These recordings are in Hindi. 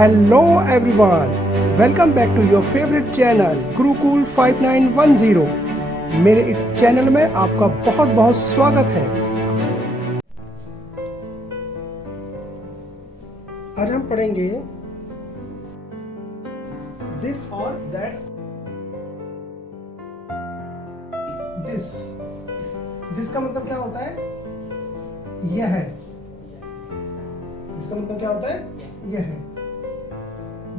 Hello everyone, welcome back to your favorite channel Gurukul 5910। मेरे इस चैनल में आपका बहुत बहुत स्वागत है। आज हम पढ़ेंगे दिस और दैट। दिस का मतलब क्या होता है? यह है। इसका मतलब क्या होता है? यह है।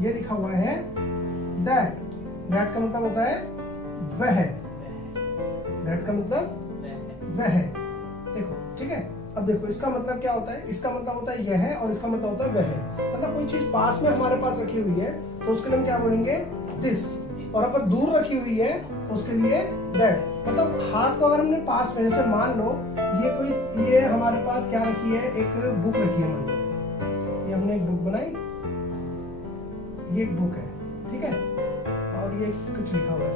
ये लिखा हुआ है दैट। दैट का मतलब होता है वह। दैट का मतलब वह। देखो, ठीक है। अब देखो, इसका मतलब क्या होता है? इसका मतलब होता है यह है और इसका मतलब होता है वह। मतलब कोई चीज पास में हमारे पास रखी हुई है तो उसके लिए हम क्या बोलेंगे? दिस। और अगर दूर रखी हुई है तो उसके लिए दैट। मतलब हाथ को अगर हमने पास में, जैसे मान लो ये हमारे पास क्या रखी है, एक बुक रखी है। मान लो ये हमने एक बुक बनाई, ये एक बुक है, ठीक है। और ये कुछ लिखा हुआ है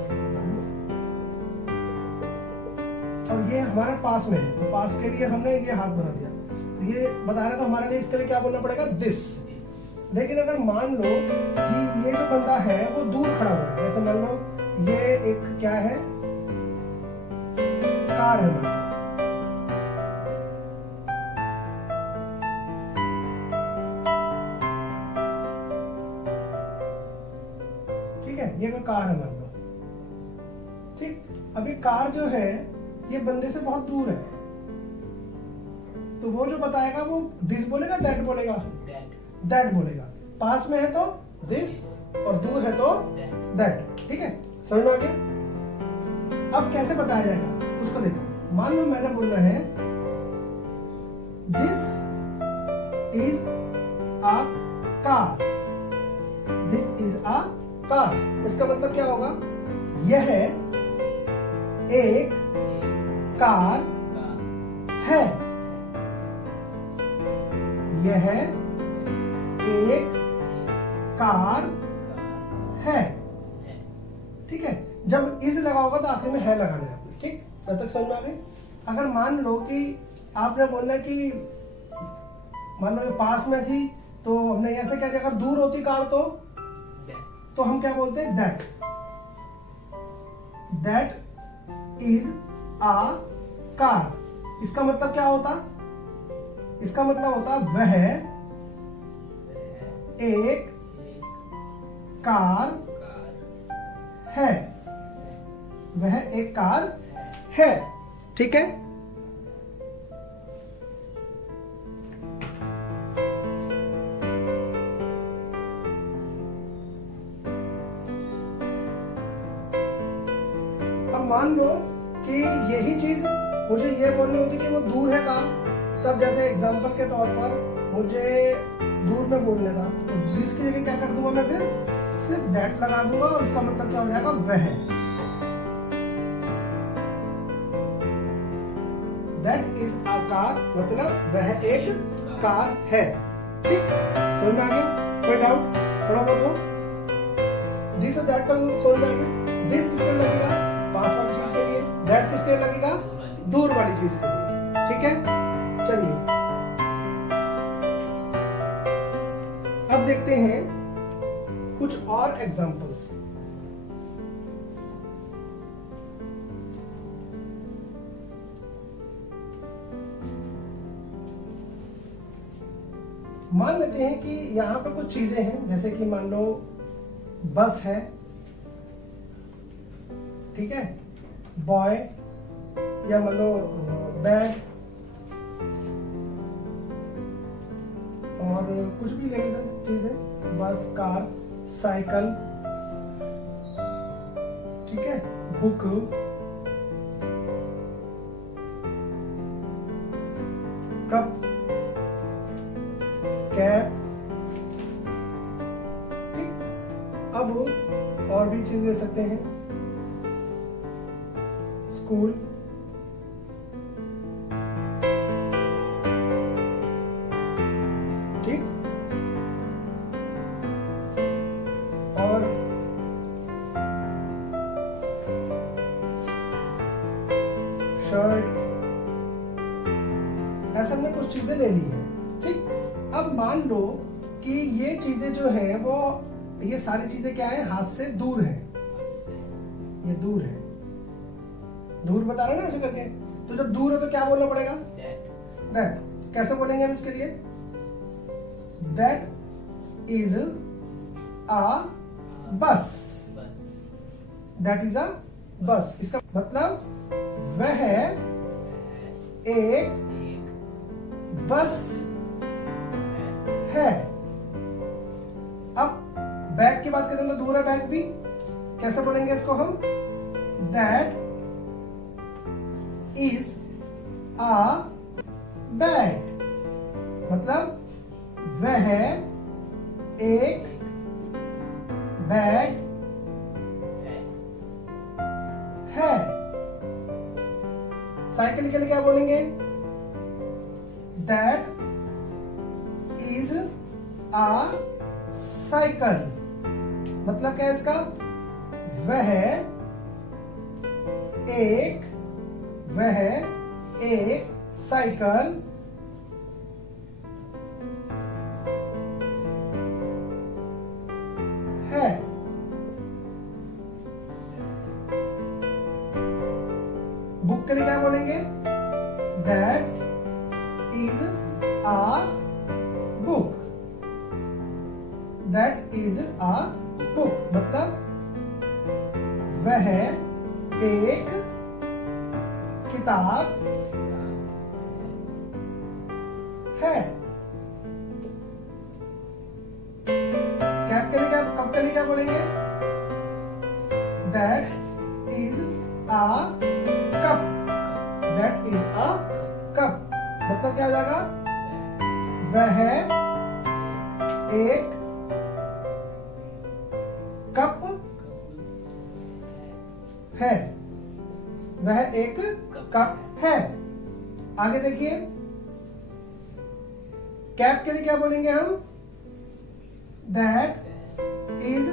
और ये हमारे पास में है, तो पास के लिए हमने ये हाथ बना दिया। तो ये बता रहा, तो हमारे लिए इसके लिए क्या बोलना पड़ेगा? दिस। लेकिन अगर मान लो कि ये जो बंदा है वो दूर खड़ा हुआ है, जैसे मान लो ये एक क्या है, कार है मान लो। ठीक है, ये कोई कार है मान लो। ठीक, अभी कार जो है ये बंदे से बहुत दूर है, तो वो जो बताएगा वो दिस बोलेगा, दैट बोलेगा? दैट बोलेगा। पास में है तो दिस और दूर है तो दैट। ठीक है, समझ में आ गया? अब कैसे बताया जाएगा उसको देखो। मान लो मैंने बोलना है this is a car. This is a car. इसका मतलब क्या होगा? यह एक कार है। यह एक कार है। ठीक है, जब इज लगा होगा तो आखिर में है लगाना है आपने। ठीक, तब तक समझ में आ गई? अगर मान लो कि आपने बोलना कि मान लो ये पास में थी तो हमने ऐसे क्या दिया, अगर दूर होती कार तो हम क्या बोलते हैं? That. That is a car. इसका मतलब क्या होता? इसका मतलब होता वह एक कार है। वह एक कार है। ठीक है, अब मान लो कि यही चीज मुझे ये बोलनी होती कि वो दूर है कार, तब जैसे एग्जांपल के तौर पर मुझे दूर में बोलने था, तो दिस की जगह क्या कर दूंगा मैं? फिर सिर्फ दैट लगा दूंगा और उसका मतलब क्या हो जाएगा? वह। दैट इज अ कार, मतलब वह एक कार है। ठीक, समझ में आ गया? कोई डाउट थोड़ा बहुत हो? दिस और दैट का समझ में आ गया? दिस किसके लिए लगेगा? पास वाली चीज के लिए। दैट किसके लिए लगेगा? दूर वाली चीज के लिए। ठीक है, चलिए अब देखते हैं कुछ और एग्जांपल्स। मान लेते हैं कि यहां पे कुछ चीजें हैं, जैसे कि मान लो बस है, ठीक है, बॉय, या मान लो बैग, और कुछ भी ले लेते चीजें, बस, कार, साइकिल, ठीक है, बुक, कप, कैप। ठीक, अब और भी चीज ले सकते हैं, स्कूल, ठीक, और शर्ट। ऐसे हमने कुछ चीजें ले ली है। ठीक, अब मान लो कि ये चीजें जो है वो, ये सारी चीजें क्या है, हाथ से दूर है, ये दूर है, दूर बता रहे ना ऐसे करके। तो जब दूर है तो क्या बोलना पड़ेगा, दैट। कैसे बोलेंगे हम इसके लिए, दैट इज अ बस, दैट इज अ बस। इसका मतलब वह एक बस है। अब बैग की बात करें तो दूर है बैग भी, कैसे बोलेंगे इसको हम, दैट इज अ बैग, मतलब वह एक बैग है। साइकिल के लिए क्या बोलेंगे, दैट इज अ साइकिल, मतलब क्या है इसका, वह एक साइकिल है। बुक के लिए क्या बोलेंगे, that is a book, that is a book, मतलब वह एक किताब है। कैप के लिए क्या, कप के लिए क्या बोलेंगे, that is a cup, that is a cup, मतलब क्या हो जाएगा, वह एक कप है, वह एक कप है। आगे देखिए, कैप के लिए क्या बोलेंगे हम, दैट इज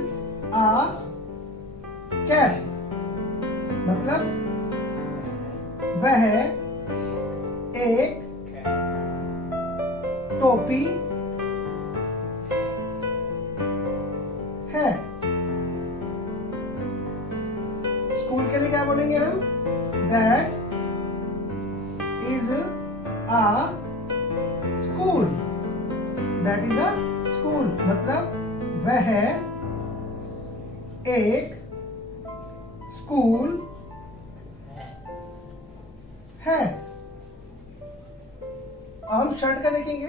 अ कैप, मतलब वह एक टोपी है। स्कूल के लिए क्या बोलेंगे हम, that is a school, that is a school, मतलब वह एक स्कूल है। हम शर्ट का देखेंगे,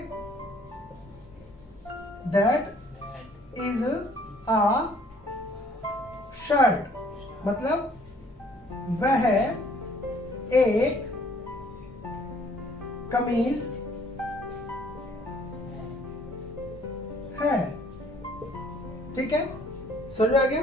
दैट इज अ शर्ट, मतलब वह एक कमीज है। ठीक है, समझ में आ गया।